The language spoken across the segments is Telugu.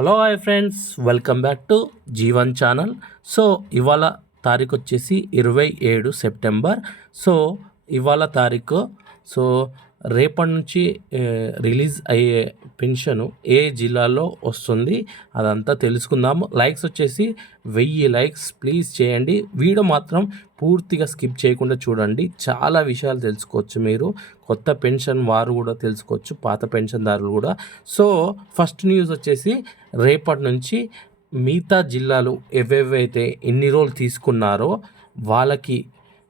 Hello hi friends, welcome back to Jeevan channel. So ఇవాళ తారీఖు వచ్చేసి 27 సెప్టెంబర్. సో ఇవాళ తారీఖు సో రేపటి నుంచి రిలీజ్ అయ్యే పెన్షను ఏ జిల్లాలో వస్తుంది అదంతా తెలుసుకుందాము. లైక్స్ వచ్చేసి 1000 లైక్స్ ప్లీజ్ చేయండి. వీడియో మాత్రం పూర్తిగా స్కిప్ చేయకుండా చూడండి. చాలా విషయాలు తెలుసుకోవచ్చు. మీరు కొత్త పెన్షన్ వారు కూడా తెలుసుకోవచ్చు, పాత పెన్షన్దారులు కూడా. సో ఫస్ట్ న్యూస్ వచ్చేసి రేపటి నుంచి మిగతా జిల్లాలు ఏవేవైతే ఎన్ని రోజులు తీసుకున్నారో వాళ్ళకి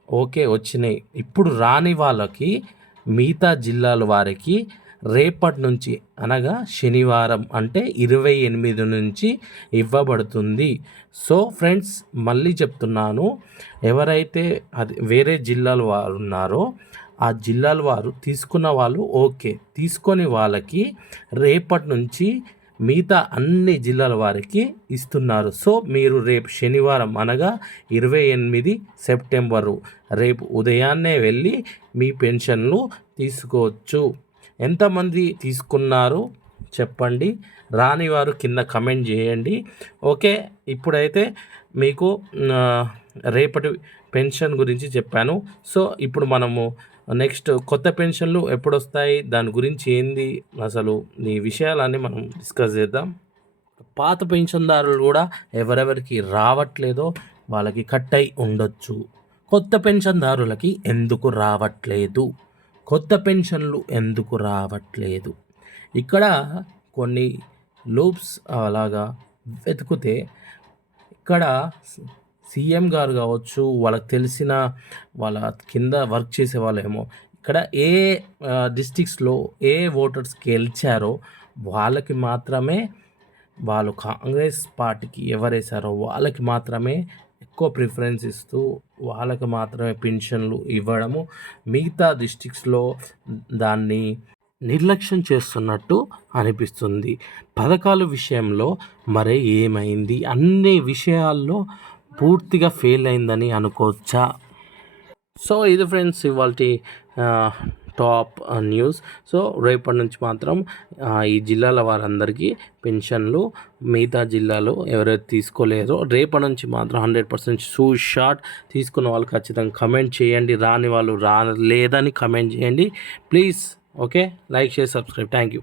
ఓకే వచ్చినాయి. ఇప్పుడు రాని వాళ్ళకి మిగతా జిల్లాల వారికి రేపటి నుంచి అనగా శనివారం అంటే 28 నుంచి ఇవ్వబడుతుంది. సో ఫ్రెండ్స్ మళ్ళీ చెప్తున్నాను, ఎవరైతే అది వేరే జిల్లాల వారు ఉన్నారో ఆ జిల్లాల వారు తీసుకున్న వాళ్ళు ఓకే, తీసుకొని వాళ్ళకి రేపటి నుంచి మిగతా అన్ని జిల్లాల వారికి ఇస్తున్నారు. సో మీరు రేపు శనివారం అనగా 28 సెప్టెంబరు రేపు ఉదయాన్నే వెళ్ళి మీ పెన్షన్లు తీసుకోవచ్చు. ఎంతమంది తీసుకున్నారు చెప్పండి, రాని వారు కింద కమెంట్ చేయండి. ఓకే, ఇప్పుడైతే మీకు రేపటి పెన్షన్ గురించి చెప్పాను. సో ఇప్పుడు మనము నెక్స్ట్ కొత్త పెన్షన్లు ఎప్పుడు వస్తాయి, దాని గురించి ఏంది అసలు ఈ విషయాలన్నీ మనం డిస్కస్ చేద్దాం. పాత పెన్షన్దారులు కూడా ఎవరెవరికి రావట్లేదో వాళ్ళకి కట్ అయి ఉండొచ్చు. కొత్త పెన్షన్దారులకి ఎందుకు రావట్లేదు, కొత్త పెన్షన్లు ఎందుకు రావట్లేదు, ఇక్కడ కొన్ని లూప్స్ అలాగా వెతికితే ఇక్కడ సీఎం గారు కావచ్చు, వాళ్ళకి తెలిసిన వాళ్ళ కింద వర్క్ చేసే వాళ్ళేమో ఇక్కడ ఏ డిస్ట్రిక్ట్స్లో ఏ ఓటర్స్ గెలిచారో వాళ్ళకి మాత్రమే, వాళ్ళు కాంగ్రెస్ పార్టీకి ఎవరేసారో వాళ్ళకి మాత్రమే ఎక్కువ ప్రిఫరెన్స్ ఇస్తూ వాళ్ళకి మాత్రమే పెన్షన్లు ఇవ్వడము, మిగతా డిస్ట్రిక్ట్స్లో దాన్ని నిర్లక్ష్యం చేస్తున్నట్టు అనిపిస్తుంది. పథకాల విషయంలో మరి ఏమైంది, అన్ని విషయాల్లో పూర్తిగా ఫెయిల్ అయిందని అనుకోవచ్చా? సో ఇది ఫ్రెండ్స్ ఇవాళ టాప్ న్యూస్. సో రేపటి నుంచి మాత్రం ఈ జిల్లాల వారందరికీ పెన్షన్లు, మిగతా జిల్లాలో ఎవరైతే తీసుకోలేదో రేపటి నుంచి మాత్రం 100% షార్ట్ తీసుకున్న వాళ్ళు ఖచ్చితంగా కమెంట్ చేయండి. రాని వాళ్ళు రాలేదని కమెంట్ చేయండి please. Okay, like share subscribe. Thank you.